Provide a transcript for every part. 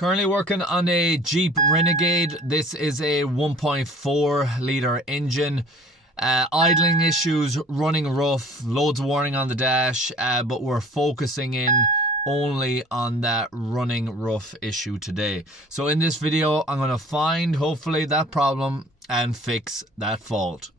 Currently working on a Jeep Renegade. This is a 1.4 litre engine. Idling issues, running rough, loads of warning on the dash, but we're focusing in only on that running rough issue today. So in this video, I'm going to find, hopefully, that problem and fix that fault.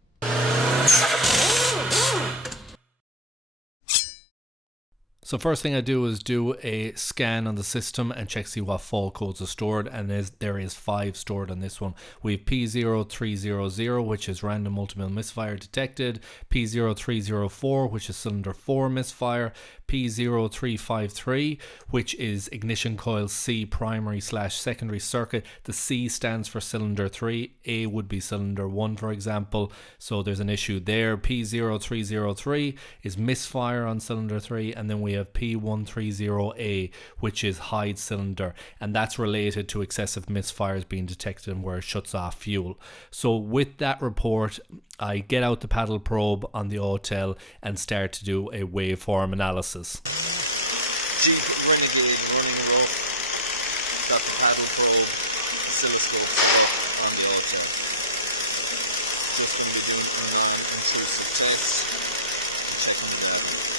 So first thing I do is do a scan on the system and check see what fault codes are stored, and there is 5 stored on this one. We have P0300, which is random multiple misfire detected, P0304, which is cylinder 4 misfire, P0353, which is ignition coil C primary/secondary circuit. The C stands for cylinder 3, A would be cylinder 1 for example, so there's an issue there. P0303 is misfire on cylinder 3, and then we have P130A, which is hide cylinder, and that's related to excessive misfires being detected and where it shuts off fuel. So with that report, I get out the paddle probe on the hotel and start to do a waveform analysis. Jeep Renegade running rough. Got the paddle probe, oscilloscope on the hotel. Just going to be doing a non-intrusive test and checking the data.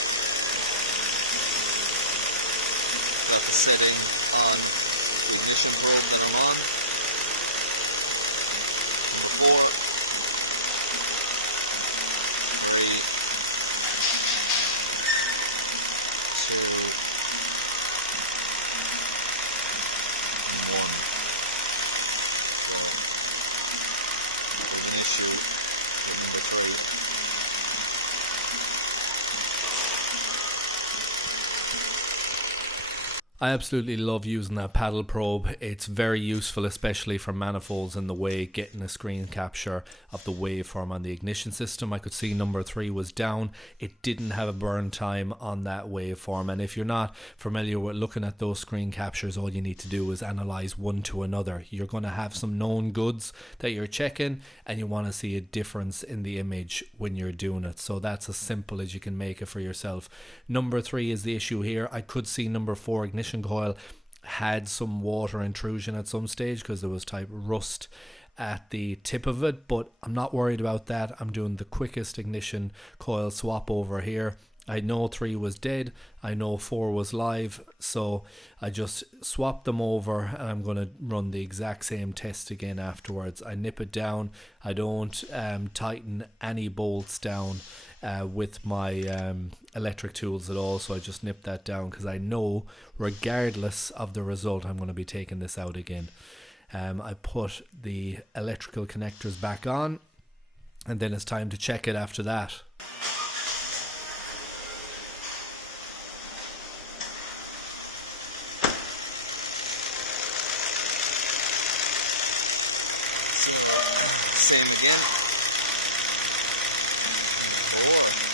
Got the setting on the ignition probe that I'm on. Number 4. 3, 2, 1. There's an issue with number 3. I absolutely love using that paddle probe. It's very useful, especially for manifolds in the way, getting a screen capture of the waveform on the ignition system. I could see number 3 was down. It didn't have a burn time on that waveform, and if you're not familiar with looking at those screen captures, all you need to do is analyze one to another. You're going to have some known goods that you're checking, and you want to see a difference in the image when you're doing it. So that's as simple as you can make it for yourself. Number 3 is the issue here. I could see number 4 ignition coil had some water intrusion at some stage because there was type rust at the tip of it, but I'm not worried about that. I'm doing the quickest ignition coil swap over here. I know 3 was dead, I know 4 was live, so I just swapped them over, and I'm going to run the exact same test again afterwards. I nip it down. I don't tighten any bolts down with my electric tools at all, so I just nip that down because I know regardless of the result I'm going to be taking this out again. I put the electrical connectors back on, and then it's time to check it after that. Same again. 4.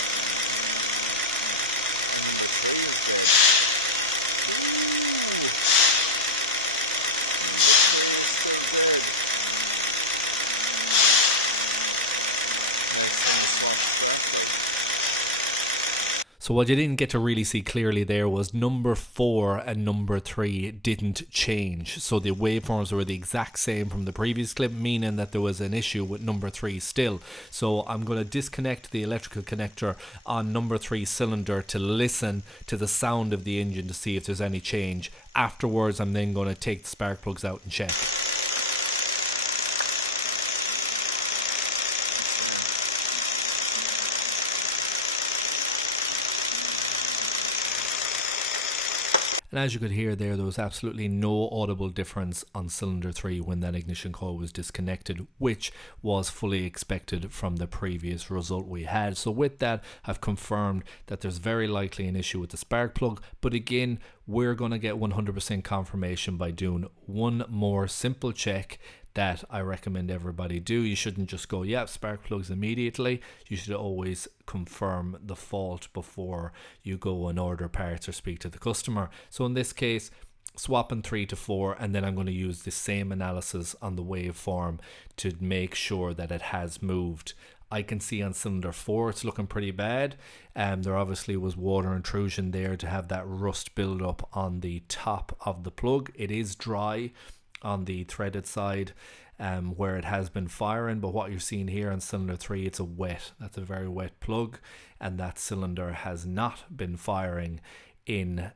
So what you didn't get to really see clearly there was number 4 and number 3 didn't change. So the waveforms were the exact same from the previous clip, meaning that there was an issue with number 3 still. So I'm going to disconnect the electrical connector on number 3 cylinder to listen to the sound of the engine to see if there's any change. Afterwards, I'm then going to take the spark plugs out and check. And as you could hear there was absolutely no audible difference on cylinder 3 when that ignition coil was disconnected, which was fully expected from the previous result we had. So with that, I've confirmed that there's very likely an issue with the spark plug, but again, we're going to get 100% confirmation by doing one more simple check that I recommend everybody do. You shouldn't just go, yeah, spark plugs immediately. You should always confirm the fault before you go and order parts or speak to the customer. So in this case, swapping 3 to 4, and then I'm going to use the same analysis on the waveform to make sure that it has moved I can see on cylinder 4 it's looking pretty bad. There obviously was water intrusion there to have that rust build up on the top of the plug. It is dry on the threaded side where it has been firing, but what you're seeing here on cylinder 3, it's that's a very wet plug, and that cylinder has not been firing in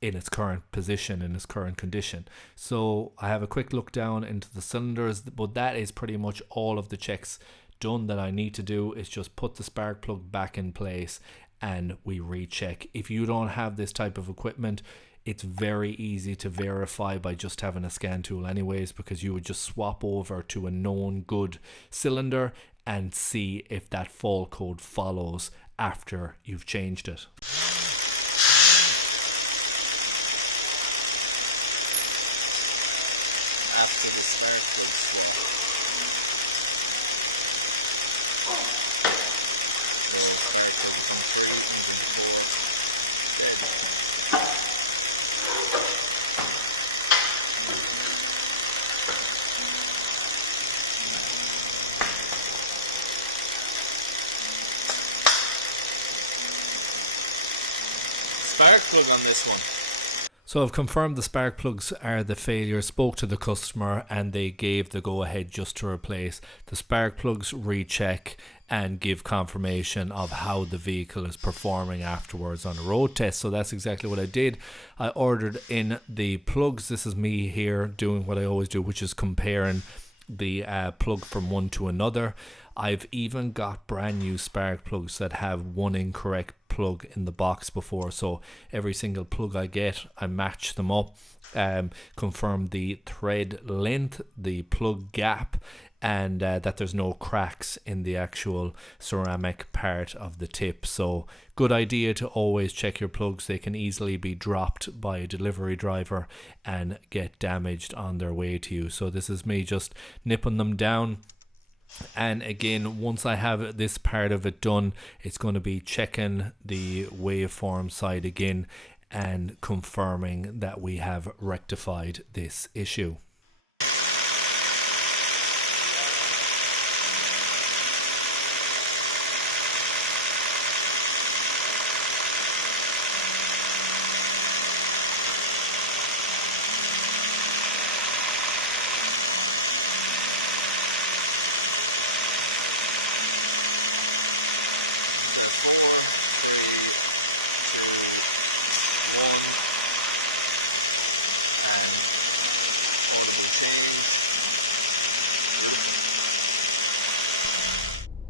its current position, in its current condition. So I have a quick look down into the cylinders, but that is pretty much all of the checks done that I need to do. Is just put the spark plug back in place and we recheck. If you don't have this type of equipment, it's very easy to verify by just having a scan tool anyways, because you would just swap over to a known good cylinder and see if that fault code follows after you've changed it. After the spark plug swap, the spark plug is on 3 and 4. Spark plug on this one. So I've confirmed the spark plugs are the failure, spoke to the customer, and they gave the go ahead just to replace the spark plugs, recheck and give confirmation of how the vehicle is performing afterwards on a road test. So that's exactly what I did. I ordered in the plugs. This is me here doing what I always do, which is comparing the plug from one to another. I've even got brand new spark plugs that have one incorrect plug in the box before, so every single plug I get, I match them up, confirm the thread length, the plug gap, and that there's no cracks in the actual ceramic part of the tip. So good idea to always check your plugs. They can easily be dropped by a delivery driver and get damaged on their way to you. So this is me just nipping them down. And again, once I have this part of it done, it's going to be checking the waveform side again and confirming that we have rectified this issue.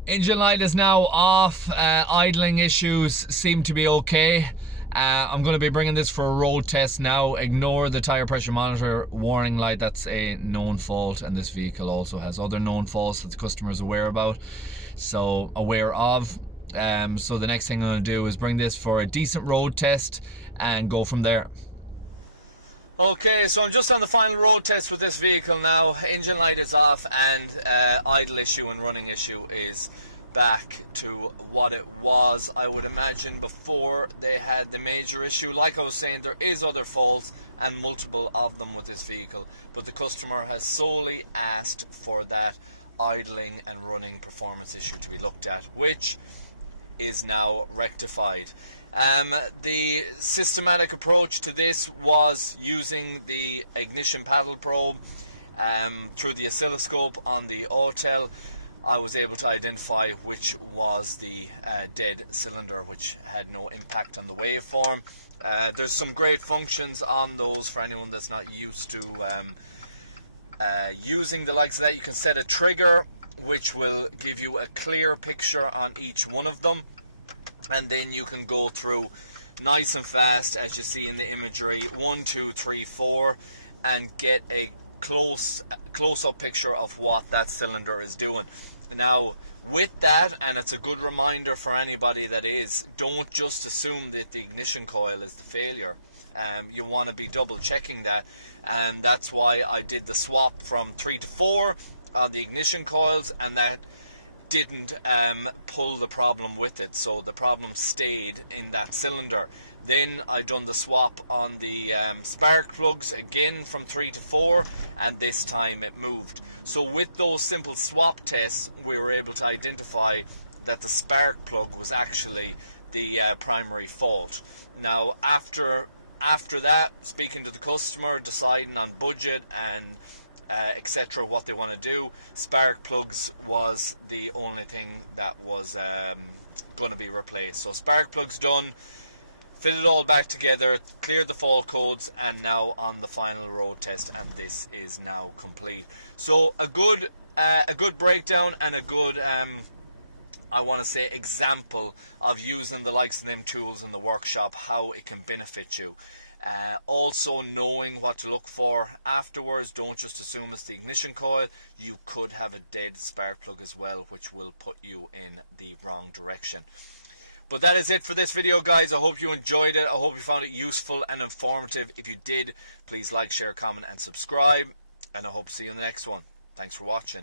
Engine light is now off. Idling issues seem to be okay. I'm going to be bringing this for a road test now. Ignore the tire pressure monitor warning light. That's a known fault, and this vehicle also has other known faults that the customer is aware of. So the next thing I'm going to do is bring this for a decent road test and go from there. Okay, so I'm just on the final road test with this vehicle now. Engine light is off and idle issue and running issue is back to what it was. I would imagine before they had the major issue. Like I was saying, there is other faults and multiple of them with this vehicle, but the customer has solely asked for that idling and running performance issue to be looked at, which is now rectified. The systematic approach to this was using the ignition paddle probe through the oscilloscope on the Autel. I was able to identify which was the dead cylinder, which had no impact on the waveform. There's some great functions on those for anyone that's not used to using the likes of that. You can set a trigger which will give you a clear picture on each one of them, and then you can go through nice and fast, as you see in the imagery, 1, 2, 3, 4, and get a close-up picture of what that cylinder is doing. Now, with that, and it's a good reminder for anybody that is, don't just assume that the ignition coil is the failure. You want to be double checking that, and that's why I did the swap from 3 to 4 on the ignition coils, and that didn't pull the problem with it, so the problem stayed in that cylinder. Then I done the swap on the spark plugs again from 3 to 4, and this time it moved. So with those simple swap tests, we were able to identify that the spark plug was actually the primary fault. Now after that, speaking to the customer, deciding on budget and etc., what they want to do, spark plugs was the only thing that was going to be replaced. So spark plugs done, fit it all back together, cleared the fault codes, and now on the final road test, and this is now complete. So a good breakdown and a good I want to say example of using the likes of them tools in the workshop, how it can benefit you. Also knowing what to look for afterwards. Don't just assume it's the ignition coil. You could have a dead spark plug as well, which will put you in the wrong direction. But that is it for this video, guys. I hope you enjoyed it. I hope you found it useful and informative. If you did, please like, share, comment and subscribe, and I hope to see you in the next one. Thanks for watching.